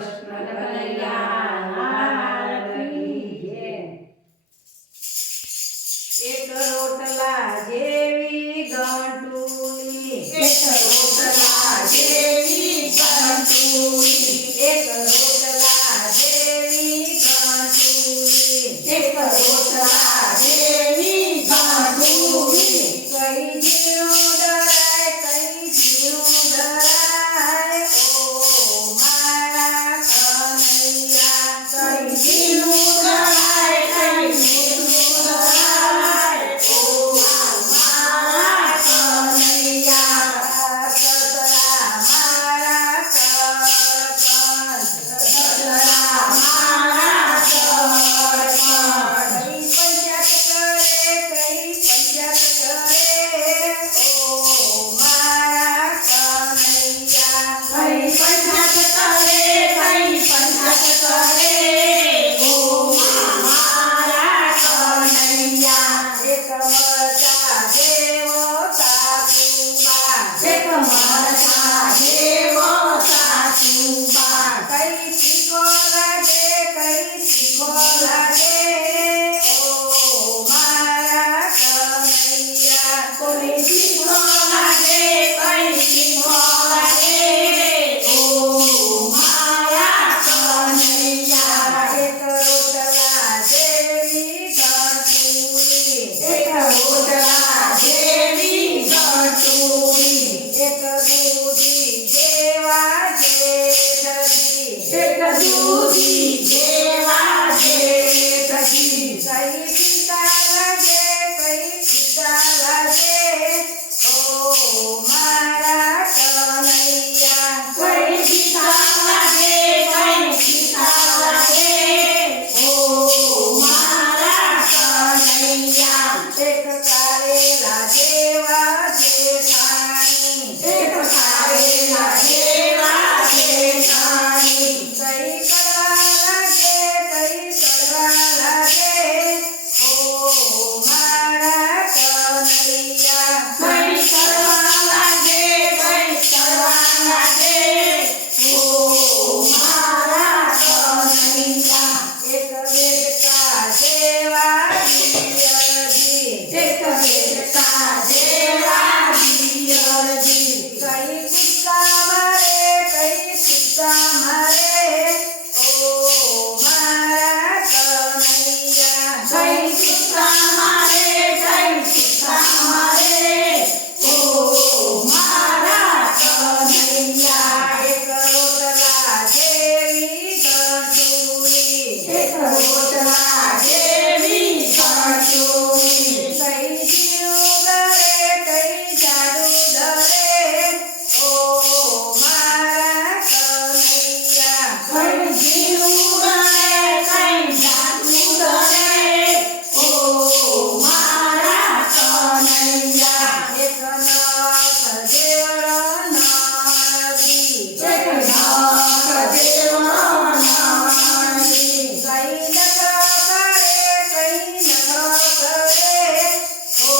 કૃષ્ણ કનૈયા લાલ કી જય. એક રોટલા જેવી ગંટુલી, એક રોટલા જેવી ગંટુલી, એક રોટલા જેવી ગંટુલી, એક રોટલા જેવી ગંટુલી. કઈ જીણું ડરાય, કઈ જીણું ડરાય, ઓ મારા કનૈયા. કઈ જીણું ડરાય, કઈ જીણું ડરાય, ઓ મારા કનૈયા. સસરા મારા સરપંચ, સસરા મારા સરપંચ. કઈ પંચાયત કરે, કઈ પંચાયત કરે, ઓ મારા કનૈયા. કઈ પંચાયત કરે, કઈ પંચાયત કરે, ઓ મારા કનૈયા. એક મરચા જેવો સાસુબા, એક મરચા જેવો સાસુબા. કઈ તીખો લાગે, કઈ તીખો લાગે, ઓ મારા કનૈયા. કોઈ તીખો લાગે, કોઈ તીખો લાગે, ઓ મારા કનૈયા. એક રોટલા જેવી ગંટુલી, એક રોટલા જેવી ગંટુલી, એક દૂધી જેવા જેઠજી, એક દૂધી જેવા જેઠજી. કઈ પિતા લાગે, કઈ પિતા લાગે, ઓ મારા કનૈયા. કઈ પિતા લાગે, કઈ પિતા લાગે, ઓ મારા કનૈયા. એક કારેલા જેવા જેઠાણી, એક કારેલા જેવા જેઠાણી. કઈ કડવા લાગે, કઈ કડવા લાગે, ઓ મારા કનૈયા. કઈ કરવા લાગે, કઈ કરવા લાગે, ઓ મારા કનૈયા. એક વેદકા જેવા દિયરજી, એક વેદકા જેવા દિયરજી. કઈ કુદકા મારે, કઈ કુદકા મારે, ઓ મારા કનૈયા. કઈ કુતરા મારે, કઈ કુતરા મારે, ઓ મારા કનૈયા. એક રોટલા જેવી ગંટુલી, એક રોટલા જેવી ગંટુલી, કઈ જીણું ડરે, કઈ જાડું ડરે, ઓ મારા કનૈયા. કઈ જીણું ડરે, કઈ જાડું ડરે, ઓ મારા કનૈયા. એક નખ જેવડો નદી, એક નખ જેવો નાની, કઈ નખરો કરે, કઈ નખરો કરે, ઓ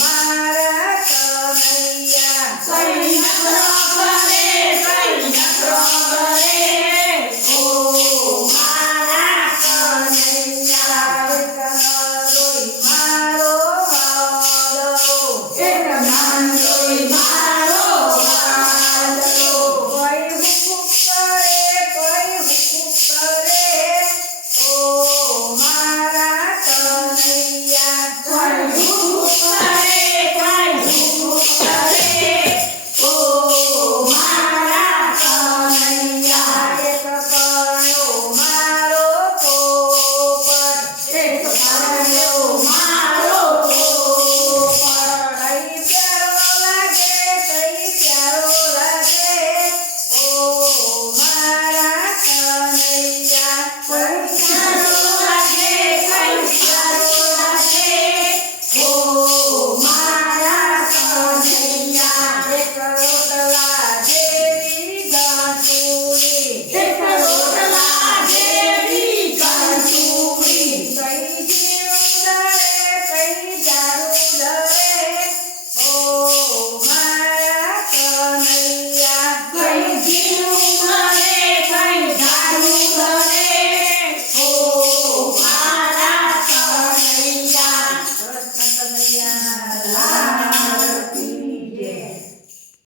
મારા કનૈયા. કઈ નખરો કરે, કઈ નખરો કરે, ઓ મારા કનૈયા. એક નરોઈ મારો વાદળો, એક નાનોય મારો વાદળો, કોઈ હુકુમ કરે, કોઈ હુકુમ કરે, ઓ મારા કનૈયા. કોઈ હુકુમ કરે, કોઈ હુકુમ કરે, ઓ મારા કનૈયા. એક કણો મારો પોપટ, એક પારણ્યો મારો પોપટ. કઈ પ્યારો લાગે, કઈ પ્યારો લાગે, ઓ મારા કનૈયા. કઈ સારો લાગે, કઈ સારો લાગે, ઓ મારા કનૈયા. એક રોટલા જેવી ગંટુલી, એક રોટલા જેવી ગંટુલી, કઈ જીણું ડરે, કઈ જાડું ડરે, ઓ મારા કનૈયા. કઈ જીણું